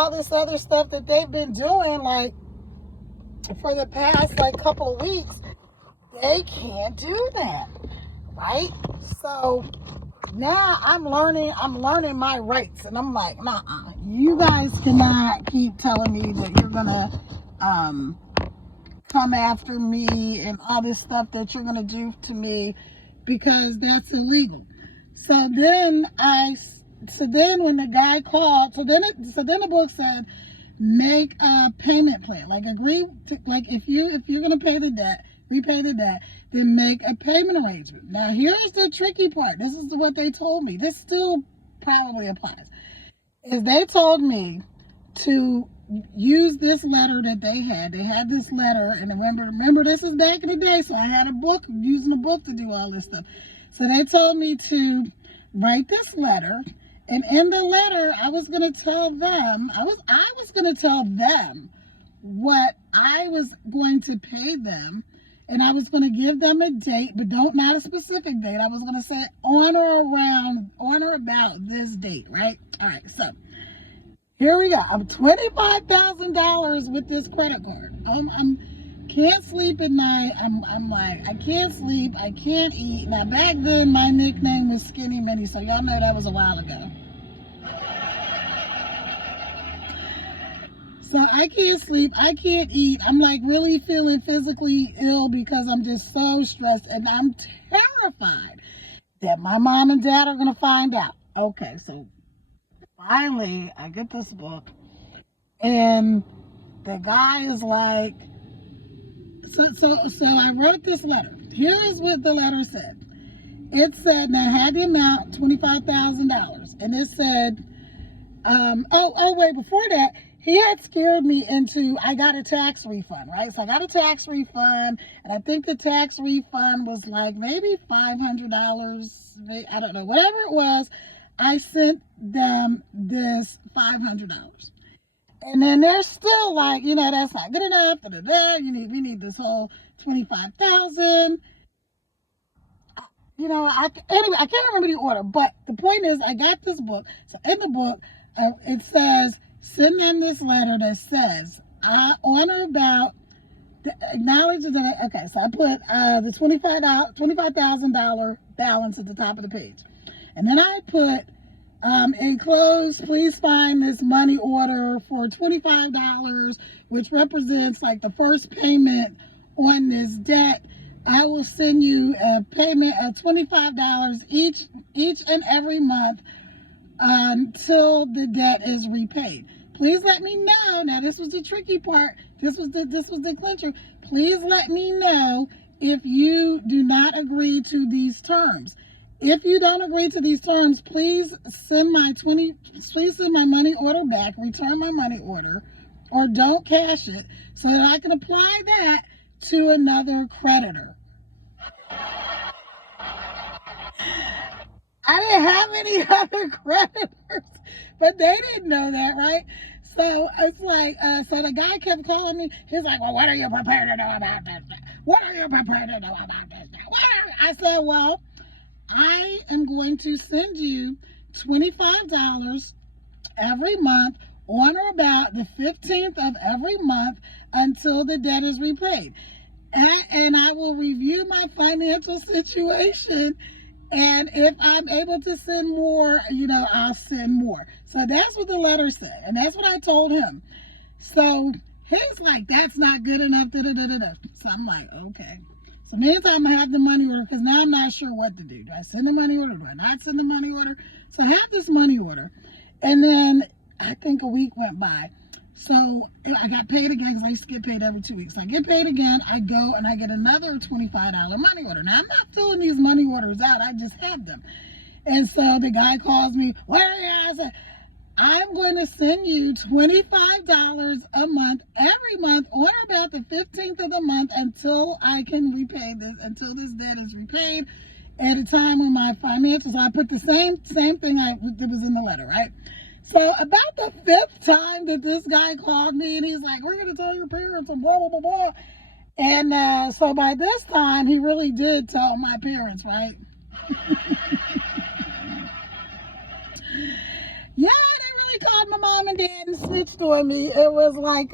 all this other stuff that they've been doing, like, for the past, like, couple of weeks, they can't do that, right? So now I'm learning my rights, and I'm like, nah, you guys cannot keep telling me that you're gonna come after me and all this stuff that you're gonna do to me, because that's illegal. So then when the guy called, so then the book said, make a payment plan, like agree to, like, if you're gonna pay the debt, repay the debt, then make a payment arrangement. Now here's the tricky part. This is what they told me. This still probably applies. Is they told me to use this letter that they had. They had this letter, and remember this is back in the day, so I had a book, using a book to do all this stuff. So they told me to write this letter, and in the letter I was going to tell them, I was going to tell them what I was going to pay them, and I was going to give them a date, but not a specific date. I was going to say on or about this date, right? All right, so here we go. I'm $25,000 with this credit card. I'm can't sleep at night. I'm like, I can't sleep. I can't eat. Now, back then, my nickname was Skinny Minnie, so y'all know that was a while ago. So I can't sleep. I can't eat. I'm like really feeling physically ill because I'm just so stressed, and I'm terrified that my mom and dad are going to find out. Okay, so finally, I get this book, and the guy is like, so I wrote this letter. Here is what the letter said. It said, now had the amount, $25,000, and it said, wait, before that, he had scared me into, I got a tax refund, right? So I got a tax refund, and I think the tax refund was like maybe $500, I don't know, whatever it was. I sent them this $500. And then they're still like, that's not good enough. We need this whole $25,000. Anyway, I can't remember the order, but the point is, I got this book. So in the book, it says, send them this letter that says, on or about, acknowledge that. Okay, so I put the $25,000 balance at the top of the page. And then I put, enclosed, please find this money order for $25, which represents like the first payment on this debt. I will send you a payment of $25 each and every month until the debt is repaid. Please let me know. Now this was the tricky part. This was the clincher. Please let me know if you do not agree to these terms. If you don't agree to these terms, please send my money order back, return my money order, or don't cash it so that I can apply that to another creditor. I didn't have any other creditors, but they didn't know that, right? So it's like, so the guy kept calling me. He's like, well, what are you prepared to do about this? What are you prepared to do about this? I said, well, I am going to send you $25 every month on or about the 15th of every month until the debt is repaid. And I will review my financial situation. And if I'm able to send more, I'll send more. So that's what the letter said. And that's what I told him. So he's like, that's not good enough. So I'm like, okay. So meantime, I have the money order because now I'm not sure what to do. Do I send the money order? Do I not send the money order? So I have this money order. And then I think a week went by. So I got paid again because I used to get paid every 2 weeks. So I get paid again. I go and I get another $25 money order. Now, I'm not filling these money orders out. I just have them. And so the guy calls me. What are you? I said, I'm going to send you $25 a month every month on or about the 15th of the month until I can repay this, until this debt is repaid at a time when my financials, I put the same thing that was in the letter, right? So about the 5th time that this guy called me and he's like, we're going to tell your parents and blah, blah, blah, blah. And so by this time, he really did tell my parents, right? Yeah, they really God my mom and dad snitched on me. It was like,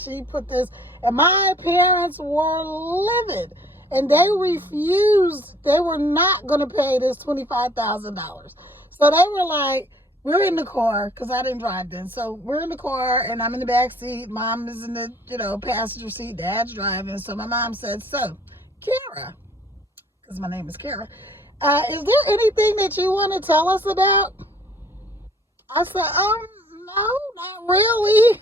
she put this, and my parents were livid. And they refused, they were not going to pay this $25,000. So they were like, we're in the car, because I didn't drive then. So we're in the car, and I'm in the back seat. Mom is in the, passenger seat. Dad's driving. So my mom said, so, Kara, because my name is Kara, is there anything that you want to tell us about? I said, no, not really.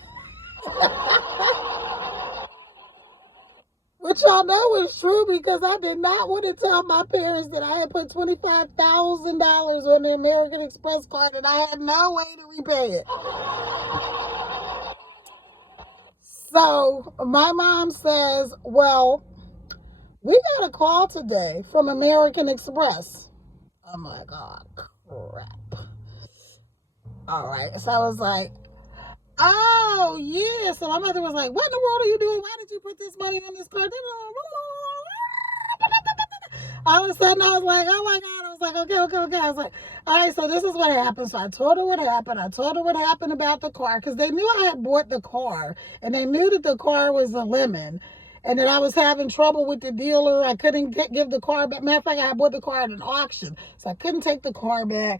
Which y'all know is true, because I did not want to tell my parents that I had put $25,000 on the American Express card and I had no way to repay it. So my mom says, well, we got a call today from American Express. Oh my God, crap. All right. So I was like, oh, yeah. So my mother was like, what in the world are you doing? Why did you put this money on this card? All of a sudden, I was like, oh my God. I was like, okay. I was like, all right, so this is what happened. So I told her what happened. I told her what happened about the car, because they knew I had bought the car, and they knew that the car was a lemon, and that I was having trouble with the dealer. I couldn't give the car back. Matter of fact, I had bought the car at an auction, so I couldn't take the car back.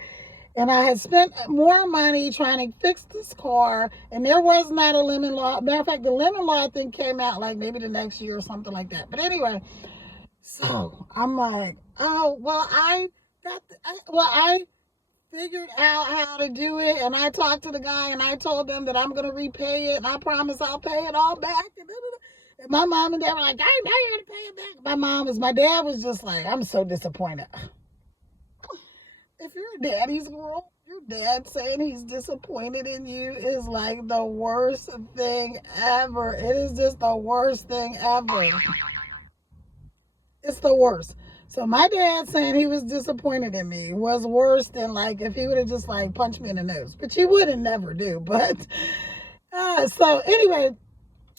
And I had spent more money trying to fix this car, and there was not a lemon law. Matter of fact, the lemon law, I think, came out like maybe the next year or something like that. But anyway, so I'm like, oh, well, I figured out how to do it, and I talked to the guy, and I told them that I'm going to repay it, and I promise I'll pay it all back. And my mom and dad were like, I know you're going to pay it back. My dad was just like, I'm so disappointed. If you're a daddy's girl, your dad saying he's disappointed in you is like the worst thing ever. It is just the worst thing ever. It's the worst. So my dad saying he was disappointed in me was worse than like if he would have just like punched me in the nose, which he wouldn't never do. But so anyway,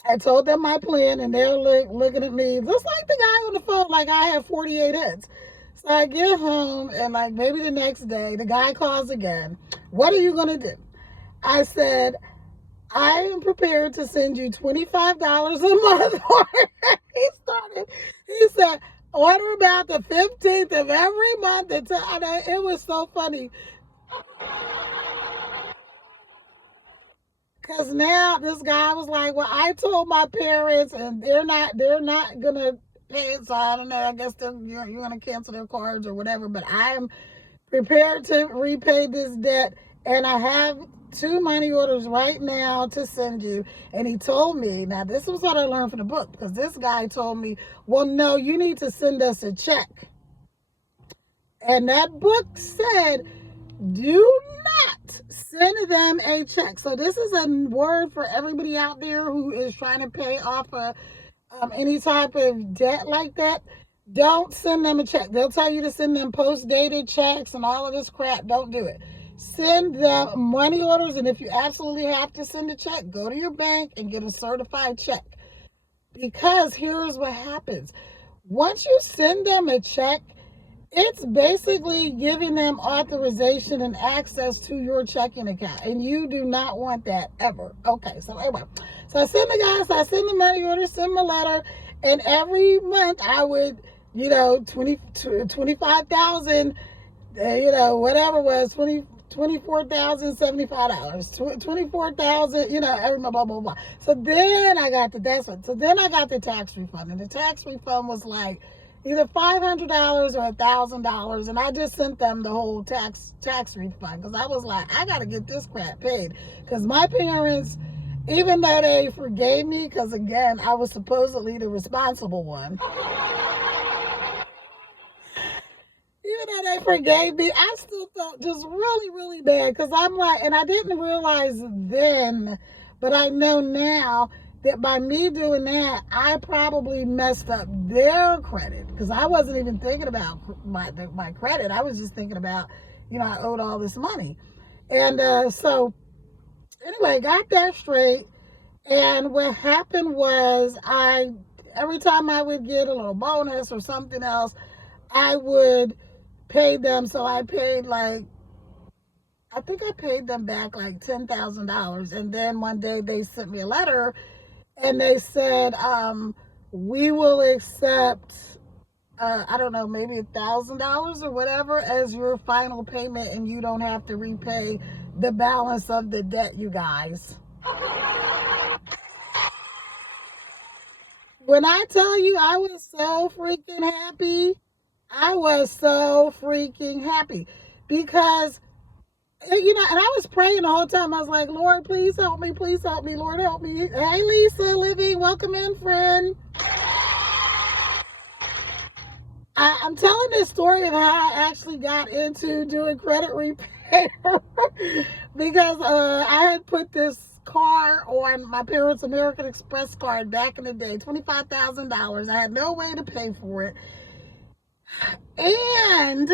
I told them my plan, and they're looking at me just like the guy on the phone, like I have 48 heads. So I get home, and like maybe the next day, the guy calls again. What are you going to do? I said, I am prepared to send you $25 a month. He said, order about the 15th of every month. It was so funny. Because now this guy was like, well, I told my parents, and they're not going to pay it, so I don't know. I guess you're going to cancel their cards or whatever. But I am prepared to repay this debt, and I have 2 money orders right now to send you. And he told me, now this was what I learned from the book, because this guy told me, well, no, you need to send us a check. And that book said, do not send them a check. So this is a word for everybody out there who is trying to pay off any type of debt like that. Don't send them a check. They'll tell you to send them post-dated checks and all of this crap. Don't do it. Send them money orders, and if you absolutely have to send a check, go to your bank and get a certified check. Because here's what happens. Once you send them a check, it's basically giving them authorization and access to your checking account, and you do not want that ever. Okay, so anyway, so I send the guys, I send the money order, send my letter, and every month I would, 25,000, whatever it was, $24,075, 24,000, every month, blah, blah, blah. So then I got the tax refund, and the tax refund was like either $500 or $1,000, and I just sent them the whole tax refund, because I was like, I got to get this crap paid, because my parents, even though they forgave me, because again, I was supposedly the responsible one, even though they forgave me, I still felt just really, really bad, because I'm like, and I didn't realize then, but I know now, that by me doing that, I probably messed up their credit, because I wasn't even thinking about my credit. I was just thinking about, I owed all this money. And so anyway, got that straight. And what happened was every time I would get a little bonus or something else, I would pay them. So I paid like I think I paid them back like $10,000. And then one day they sent me a letter and they said, we will accept, I don't know, maybe $1,000 or whatever as your final payment, and you don't have to repay the balance of the debt, you guys. When I tell you I was so freaking happy, I was so freaking happy because, you know, and I was praying the whole time. I was like, Lord, please help me, Lord, help me. Hey, Lisa, Living, welcome in, friend. I'm telling this story of how I actually got into doing credit repair because I had put this car on my parents' American Express card back in the day, $25,000. I had no way to pay for it. And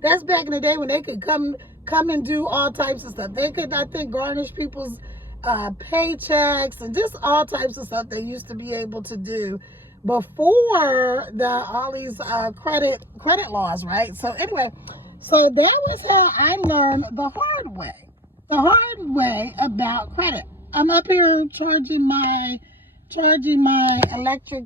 that's back in the day when they could come and do all types of stuff. They could, I think, garnish people's paychecks and just all types of stuff they used to be able to do before all these credit laws, right? So anyway, so that was how I learned the hard way about credit. I'm up here charging my electric